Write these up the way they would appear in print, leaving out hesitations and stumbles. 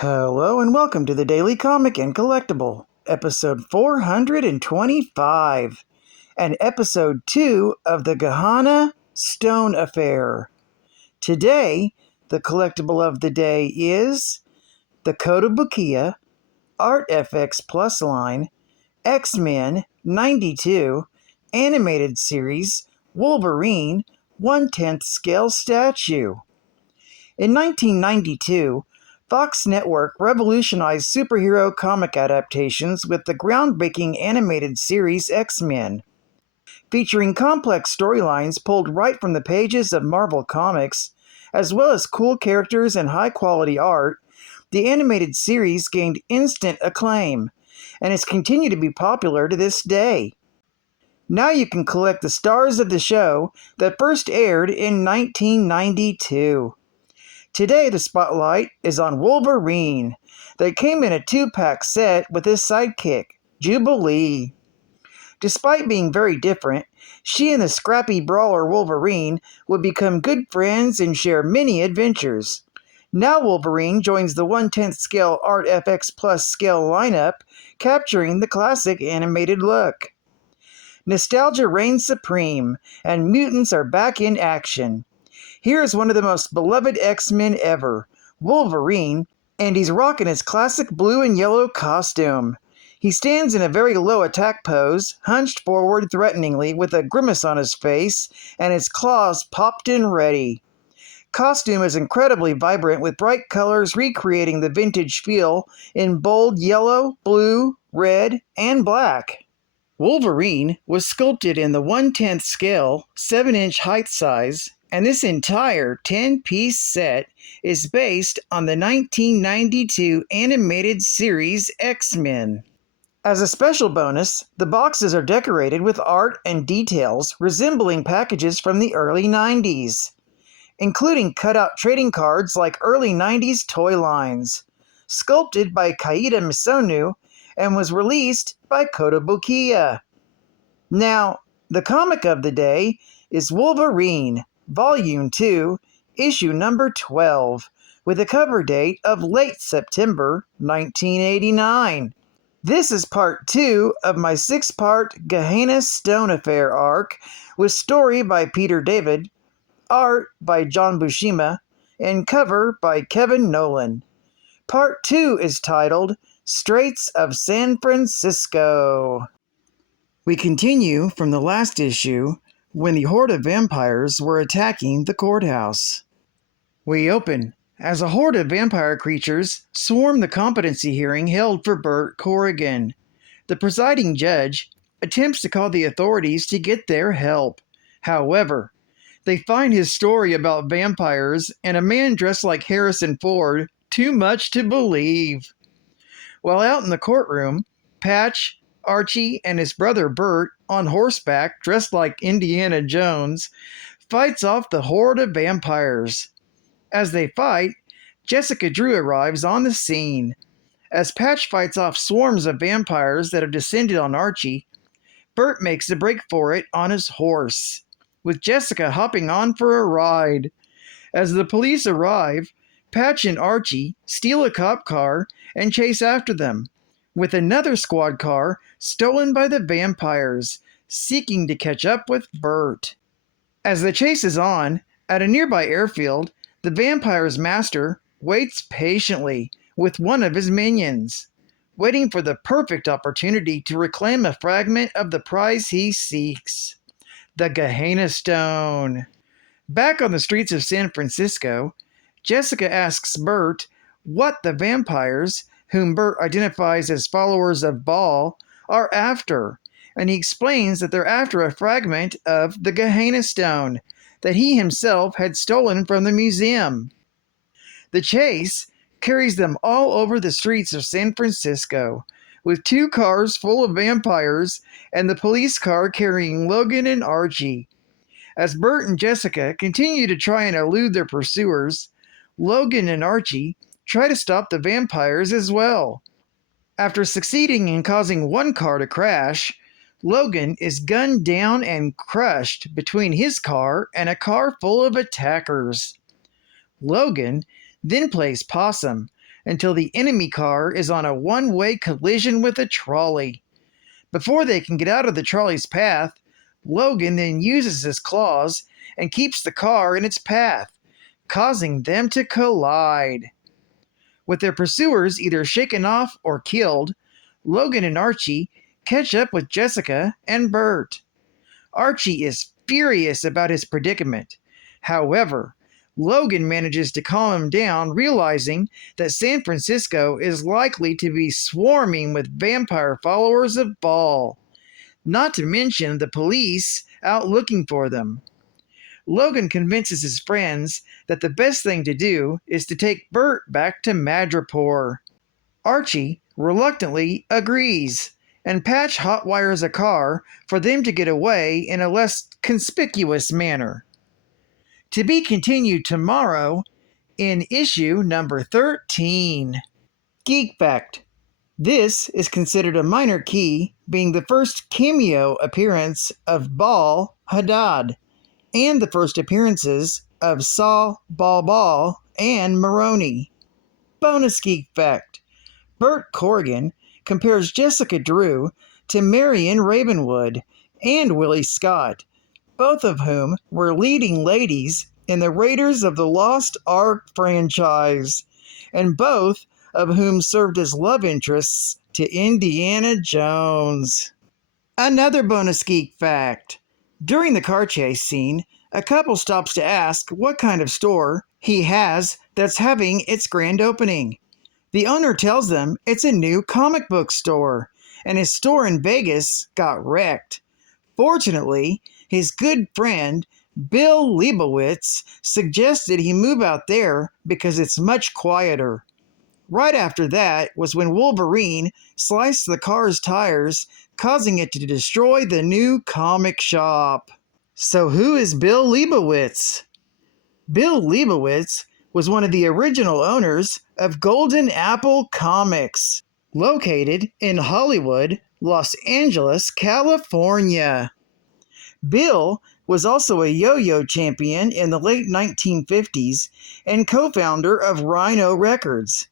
Hello and welcome to the Daily Comic and Collectible, episode 425, and episode 2 of the Gehenna Stone Affair. Today, the collectible of the day is the Kotobukiya Artfx Plus line X-Men 92 animated series Wolverine 1/10 scale statue. In 1992, Fox Network revolutionized superhero comic adaptations with the groundbreaking animated series X-Men. Featuring complex storylines pulled right from the pages of Marvel Comics, as well as cool characters and high-quality art, the animated series gained instant acclaim, and has continued to be popular to this day. Now you can collect the stars of the show that first aired in 1992. Today, the spotlight is on Wolverine, that came in a 2-pack set with his sidekick, Jubilee. Despite being very different, she and the scrappy brawler Wolverine would become good friends and share many adventures. Now Wolverine joins the 1/10 scale Artfx Plus scale lineup, capturing the classic animated look. Nostalgia reigns supreme, and mutants are back in action. Here is one of the most beloved X-Men ever, Wolverine, and he's rocking his classic blue and yellow costume. He stands in a very low attack pose, hunched forward threateningly with a grimace on his face and his claws popped and ready. Costume is incredibly vibrant with bright colors recreating the vintage feel in bold yellow, blue, red, and black. Wolverine was sculpted in the 1/10 scale, 7-inch height size, and this entire 10-piece set is based on the 1992 animated series X-Men. As a special bonus, the boxes are decorated with art and details resembling packages from the early 90s, including cutout trading cards like early 90s toy lines, sculpted by Kaida Misono and was released by Kotobukiya. Now, the comic of the day is Wolverine, Volume 2, Issue number 12, with a cover date of late September 1989. This is part 2 of my 6-part Gehenna Stone Affair arc, with story by Peter David, art by John Buscema, and cover by Kevin Nolan. Part 2 is titled Straits of San Francisco. We continue from the last issue, when the horde of vampires were attacking the courthouse. We open as a horde of vampire creatures swarm the competency hearing held for Bert Corrigan. The presiding judge attempts to call the authorities to get their help. However, they find his story about vampires and a man dressed like Harrison Ford too much to believe. While out in the courtroom, Patch, Archie, and his brother Bert, on horseback dressed like Indiana Jones, fights off the horde of vampires. As they fight, Jessica Drew arrives on the scene. As Patch fights off swarms of vampires that have descended on Archie, Bert makes a break for it on his horse, with Jessica hopping on for a ride. As the police arrive, Patch and Archie steal a cop car and chase after them, with another squad car stolen by the vampires, seeking to catch up with Bert. As the chase is on, at a nearby airfield, the vampire's master waits patiently with one of his minions, waiting for the perfect opportunity to reclaim a fragment of the prize he seeks, the Gehenna Stone. Back on the streets of San Francisco, Jessica asks Bert what the vampires, whom Bert identifies as followers of Baal, are after, and he explains that they're after a fragment of the Gehenna Stone that he himself had stolen from the museum. The chase carries them all over the streets of San Francisco, with 2 cars full of vampires and the police car carrying Logan and Archie. As Bert and Jessica continue to try and elude their pursuers, Logan and Archie try to stop the vampires as well. After succeeding in causing one car to crash, Logan is gunned down and crushed between his car and a car full of attackers. Logan then plays possum until the enemy car is on a one-way collision with a trolley. Before they can get out of the trolley's path, Logan then uses his claws and keeps the car in its path, causing them to collide. With their pursuers either shaken off or killed, Logan and Archie catch up with Jessica and Bert. Archie is furious about his predicament. However, Logan manages to calm him down, realizing that San Francisco is likely to be swarming with vampire followers of Baal, not to mention the police out looking for them. Logan convinces his friends that the best thing to do is to take Bert back to Madripoor. Archie reluctantly agrees, and Patch hotwires a car for them to get away in a less conspicuous manner. To be continued tomorrow in issue number 13. Geek Fact. This is considered a minor key, being the first cameo appearance of Baal Hadad, and the first appearances of Saul Bal and Maroney. Bonus Geek Fact. Bert Corrigan compares Jessica Drew to Marion Ravenwood and Willie Scott, both of whom were leading ladies in the Raiders of the Lost Ark franchise, and both of whom served as love interests to Indiana Jones. Another bonus geek fact. During the car chase scene, a couple stops to ask what kind of store he has that's having its grand opening. The owner tells them it's a new comic book store, and his store in Vegas got wrecked. Fortunately, his good friend, Bill Leibowitz, suggested he move out there because it's much quieter. Right after that was when Wolverine sliced the car's tires, causing it to destroy the new comic shop. So who is Bill Leibowitz? Bill Leibowitz was one of the original owners of Golden Apple Comics, located in Hollywood, Los Angeles, California. Bill was also a yo-yo champion in the late 1950s and co-founder of Rhino Records,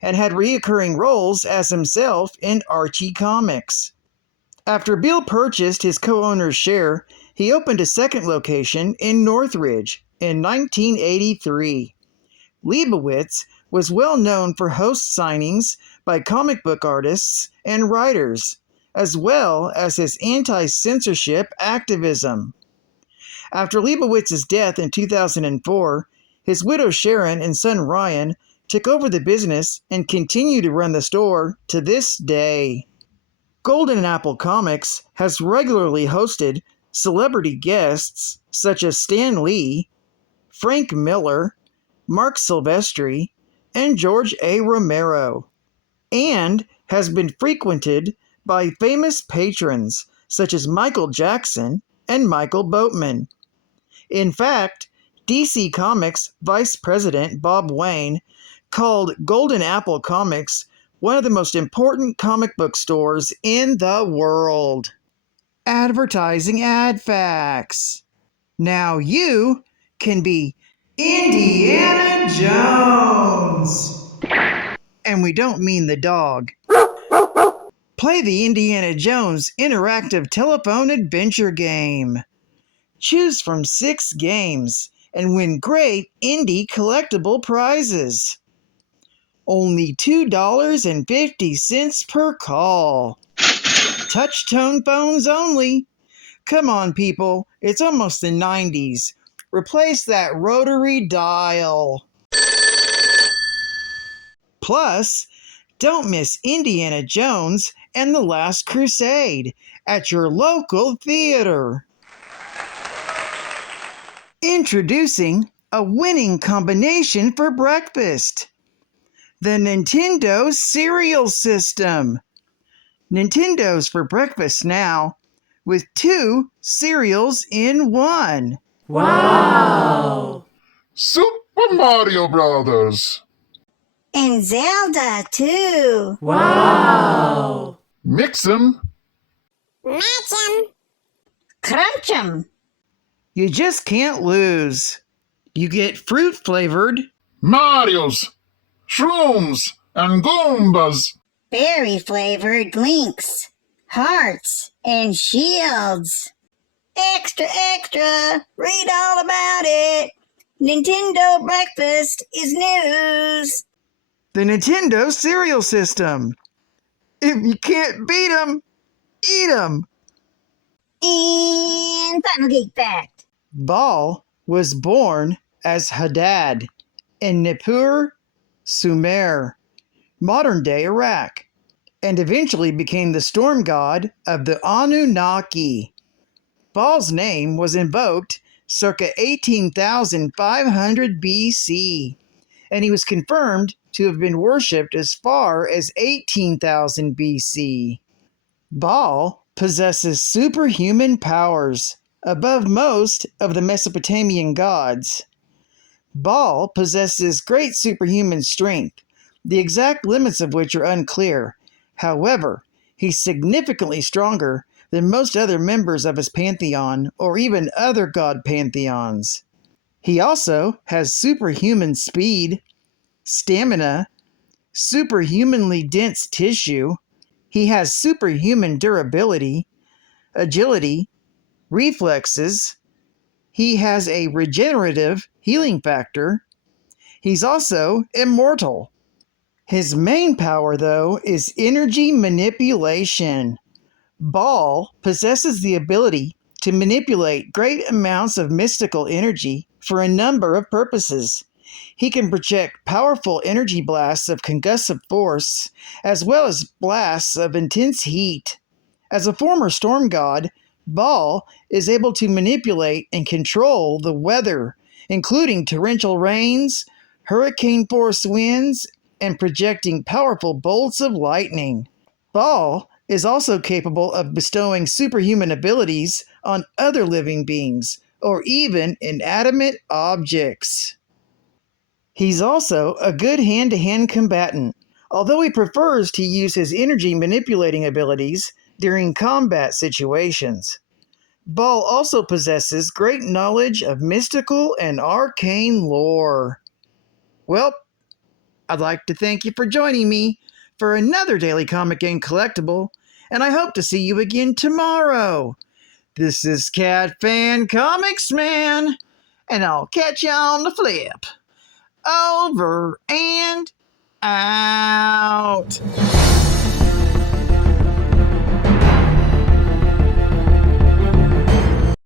and had recurring roles as himself in Archie Comics. After Bill purchased his co-owner's share, he opened a second location in Northridge in 1983. Leibowitz was well known for host signings by comic book artists and writers, as well as his anti-censorship activism. After Leibowitz's death in 2004, his widow Sharon and son Ryan took over the business and continue to run the store to this day. Golden Apple Comics has regularly hosted celebrity guests such as Stan Lee, Frank Miller, Mark Silvestri, and George A. Romero, and has been frequented by famous patrons such as Michael Jackson and Michael Boatman. In fact, DC Comics Vice President Bob Wayne called Golden Apple Comics one of the most important comic book stores in the world. Advertising ad facts. Now you can be Indiana Jones. And we don't mean the dog. Play the Indiana Jones interactive telephone adventure game. Choose from 6 games and win great indie collectible prizes. Only $2.50 per call. Touch-tone phones only. Come on, people. It's almost the 90s. Replace that rotary dial. Plus, don't miss Indiana Jones and the Last Crusade at your local theater. Introducing a winning combination for breakfast. The Nintendo Cereal System. Nintendo's for breakfast now, with 2 cereals in 1. Wow! Super Mario Brothers! And Zelda, too. Wow! Mix 'em! Match 'em. Crunch 'em. You just can't lose. You get fruit-flavored Mario's! shrooms, and goombas. Berry-flavored links, hearts, and shields. Extra, extra! Read all about it! Nintendo breakfast is news! The Nintendo cereal system. If you can't beat 'em, eat 'em. And final geek fact. Baal was born as Hadad in Nippur, Sumer, modern-day Iraq, and eventually became the storm god of the Anunnaki. Baal's name was invoked circa 18,500 BC, and he was confirmed to have been worshipped as far as 18,000 BC. Baal possesses superhuman powers above most of the Mesopotamian gods. Baal possesses great superhuman strength, the exact limits of which are unclear. However, he's significantly stronger than most other members of his pantheon or even other god pantheons. He also has superhuman speed, stamina, superhumanly dense tissue. He has superhuman durability, agility, reflexes. He has a regenerative healing factor. He's also immortal. His main power, though, is energy manipulation. Baal possesses the ability to manipulate great amounts of mystical energy for a number of purposes. He can project powerful energy blasts of concussive force, as well as blasts of intense heat. As a former storm god, Baal is able to manipulate and control the weather, including torrential rains, hurricane-force winds, and projecting powerful bolts of lightning. Baal is also capable of bestowing superhuman abilities on other living beings, or even inanimate objects. He's also a good hand-to-hand combatant, although he prefers to use his energy manipulating abilities during combat situations. Baal also possesses great knowledge of mystical and arcane lore. Well, I'd like to thank you for joining me for another Daily Comic Game Collectible, and I hope to see you again tomorrow. This is Cat Fan Comics Man, and I'll catch you on the flip. Over and out.